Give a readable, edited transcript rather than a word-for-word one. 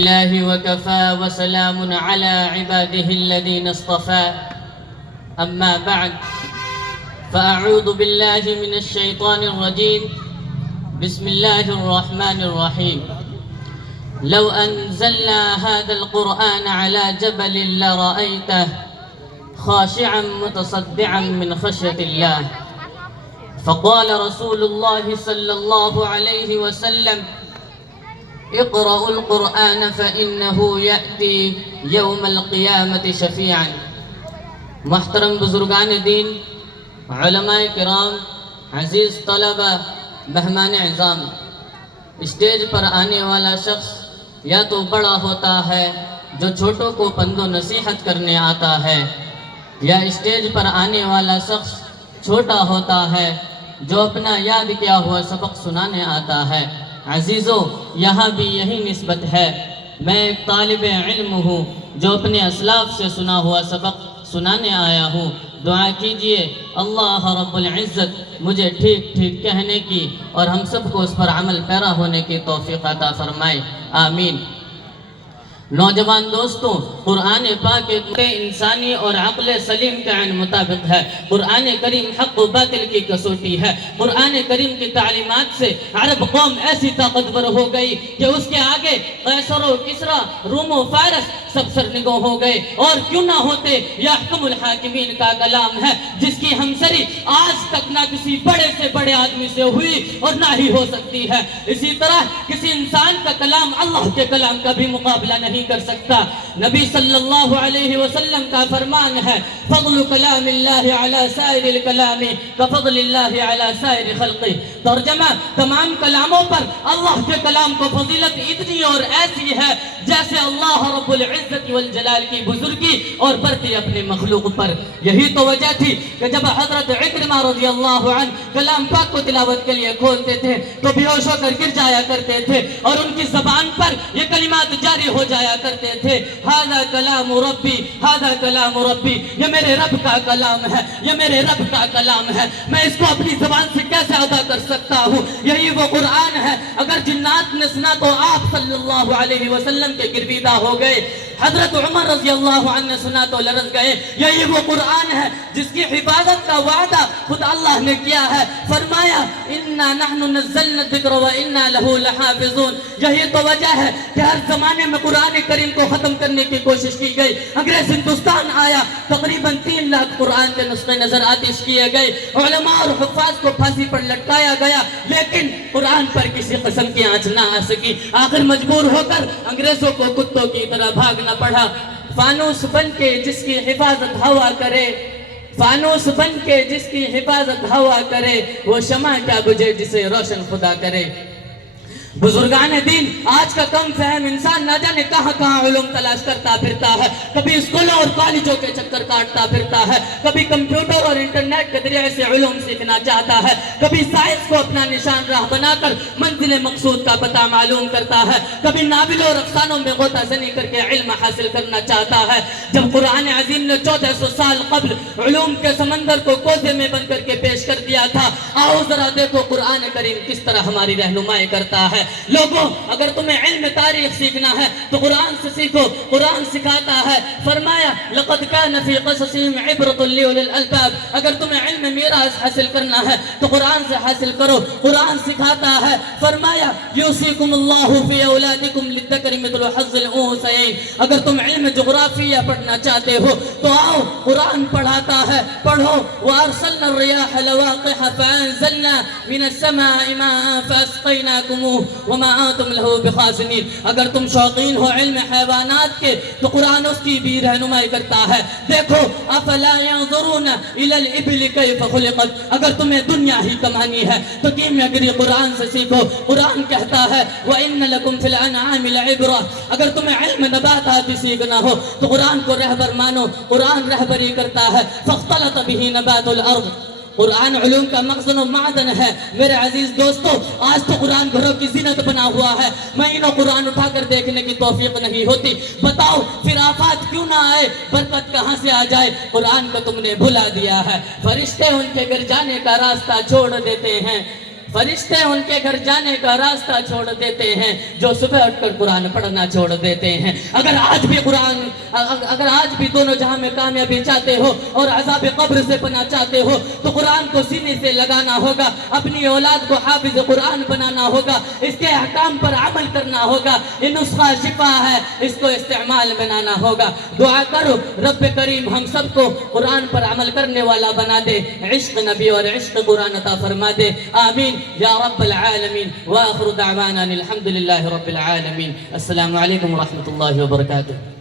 الله وكفى وسلام على عباده الذين اصطفى أما بعد فأعوذ بالله من الشيطان الرجيم بسم الله الرحمن الرحيم لو أنزلنا هذا القرآن على جبل لرأيته خاشعا متصدعا من خشية الله فقال رسول الله صلى الله عليه وسلم اقرأوا القرآن فإنه يأتي يوم القيامة شفيعا۔ محترم بزرگان دین، علماء کرام، عزیز طلبہ، مہمان اعظام، اسٹیج پر آنے والا شخص یا تو بڑا ہوتا ہے جو چھوٹوں کو پند و نصیحت کرنے آتا ہے، یا اسٹیج پر آنے والا شخص چھوٹا ہوتا ہے جو اپنا یاد کیا ہوا سبق سنانے آتا ہے۔ عزیزو، یہاں بھی یہی نسبت ہے۔ میں ایک طالب علم ہوں جو اپنے اسلاف سے سنا ہوا سبق سنانے آیا ہوں۔ دعا کیجئے اللہ رب العزت مجھے ٹھیک ٹھیک کہنے کی اور ہم سب کو اس پر عمل پیرا ہونے کی توفیق عطا فرمائے، آمین۔ نوجوان دوستوں، قرآن پاک ایک انسانی اور عقل سلیم کے عین مطابق ہے۔ قرآن کریم حق و باطل کی کسوٹی ہے۔ قرآن کریم کی تعلیمات سے عرب قوم ایسی طاقتور ہو گئی کہ اس کے آگے قیصر و کسریٰ، روم و فارس سب سرنگوں ہو گئے، اور کیوں نہ ہوتے۔ یہ احکم الحاکمین کا کلام ہے جس کی ہمسری آج تک نہ کسی بڑے سے بڑے آدمی سے ہوئی اور نہ ہی ہو سکتی ہے۔ اسی طرح کسی انسان کا کلام اللہ کے کلام کا بھی مقابلہ نہیں کر سکتا۔ نبی صلی اللہ علیہ وسلم کا فرمان ہے فضل کلام اللہ علی سائر الکلام کفضل اللہ علی سائر خلقہ۔ ترجمہ، تمام کلاموں پر اللہ کے کلام کو فضیلت اتنی اور ایسی ہے جیسے اللہ رب العزت والجلال کی بزرگی اور برتی اپنے مخلوق پر۔ یہی تو وجہ تھی کہ جب حضرت عکرمہ رضی اللہ عنہ کلام پاک کو تلاوت کے لیے کھولتے تھے تو بیہوش ہو کر گر جایا کرتے تھے، اور ان کی زبان پر یہ کلمات جاری ہو جایا کرتے تھے، ھذا کلام ربی، ھذا کلام ربی، یہ میرے رب کا کلام ہے، یہ میرے رب کا کلام ہے، میں اس کو اپنی زبان سے کیسے ادا کر سکتا ہوں؟ یہی وہ قرآن ہے۔ اگر جنات نے سنا تو آپ صلی اللہ علیہ وسلم کے گرویدہ ہو گئے۔ حضرت عمر رضی اللہ عنہ نے سنا تو لرز گئے۔ یہی وہ قرآن ہے جس کی حفاظت کا وعدہ خود اللہ نے کیا ہے، فرمایا انا نحن نزلنا الذکر وانا له لحافظون۔ یہی تو وجہ ہے کہ ہر زمانے میں قرآن کریم کو ختم کرنے کی کوشش کی گئی۔ انگریز ہندوستان آیا، تقریباً 3 لاکھ قرآن کے نسخے نظر آتش کیے گئے، علماء اور حفاظ کو پھانسی پر لٹکایا گیا، لیکن قرآن پر کسی قسم کی آنچ نہ آ سکی۔ آخر مجبور ہو کر انگریزوں کو کتوں کی طرح بھاگنا پڑا۔ فانوس بن کے جس کی حفاظت ہوا کرے، فانوس بن کے جس کی حفاظت ہوا کرے، وہ شمع کیا بجھے جسے روشن خدا کرے۔ بزرگان دین، آج کا کم فہم انسان نہ جانے کہاں کہاں علوم تلاش کرتا پھرتا ہے، کبھی اسکولوں اور کالجوں کے چکر کاٹتا پھرتا ہے، کبھی کمپیوٹر اور انٹرنیٹ کے ذریعے سے علوم سیکھنا چاہتا ہے، کبھی سائنس کو اپنا نشان راہ بنا کر منزل مقصود کا پتہ معلوم کرتا ہے، کبھی ناولوں اور افسانوں میں غوطہ زنی کر کے علم حاصل کرنا چاہتا ہے۔ جب قرآن عظیم نے 1400 سال قبل علوم کے سمندر کو کوزے میں بند کر کے پیش کر دیا تھا، آؤ ذرا دیکھو قرآن کریم کس طرح ہماری رہنمائی کرتا ہے۔ لوگوں، اگر تمہیں علم تاریخ سیکھنا ہے تو قرآن سے سیکھو، قرآن سکھاتا ہے۔ فرمایا لقد كان في قصصهم عبرة لأولي الألباب۔ اگر تمہیں علم میراث حاصل کرنا ہے تو قرآن سے حاصل کرو، قرآن سکھاتا ہے۔ فرمایا یوصیکم اللہ فی اولادکم للذکر مثل حظ الانثیین۔ اگر تم علم جغرافیہ پڑھنا چاہتے ہو تو آؤ، قرآن پڑھاتا ہے، پڑھو۔ وارسلنا الرياح لواقح فانزلنا من السماء ماء فاسقیناکموہ وما آنتم لہو بخازنین۔ اگر تم شوقین ہو علم حیوانات کے تو قرآن اس کی بھی رہنمائی کرتا ہے۔ دیکھو افلا ينظرون الى الابل کیف خلقت۔ اگر تمہیں دنیا ہی کمانی ہے تو کیمیاگری قرآن سے سیکھو۔ قرآن کہتا ہے وَإِنَّ لَكُمْ فِي الْأَنْعَامِ لَعِبْرَةً۔ اگر تمہیں علم نباتات سیکھنا ہو تو قرآن کو رہبر مانو، قرآن رہبری کرتا ہے۔ فاختلط به نبات الارض۔ قرآن علوم کا مخزن و معدن ہے۔ میرے عزیز دوستو، آج تو قرآن گھروں کی زینت بنا ہوا ہے، مہینوں قرآن اٹھا کر دیکھنے کی توفیق نہیں ہوتی۔ بتاؤ پھر آفات کیوں نہ آئے، برکت کہاں سے آ جائے؟ قرآن کو تم نے بھلا دیا ہے۔ فرشتے ان کے گر جانے کا راستہ چھوڑ دیتے ہیں، فرشتے ان کے گھر جانے کا راستہ چھوڑ دیتے ہیں جو صبح اٹھ کر قرآن پڑھنا چھوڑ دیتے ہیں۔ اگر آج بھی دونوں جہاں میں کامیابی چاہتے ہو اور عذاب قبر سے پناہ چاہتے ہو تو قرآن کو سینے سے لگانا ہوگا، اپنی اولاد کو حافظ قرآن بنانا ہوگا، اس کے احکام پر عمل کرنا ہوگا۔ یہ نسخہ شفا ہے، اس کو استعمال بنانا ہوگا۔ دعا کرو رب کریم ہم سب کو قرآن پر عمل کرنے والا بنا دے، عشق نبی اور عشق قرآن عطا فرما دے، آمین یا رب العالمین۔ وآخر دعوانا الحمدللہ رب العالمین۔ السلام علیکم ورحمۃ اللہ وبرکاتہ۔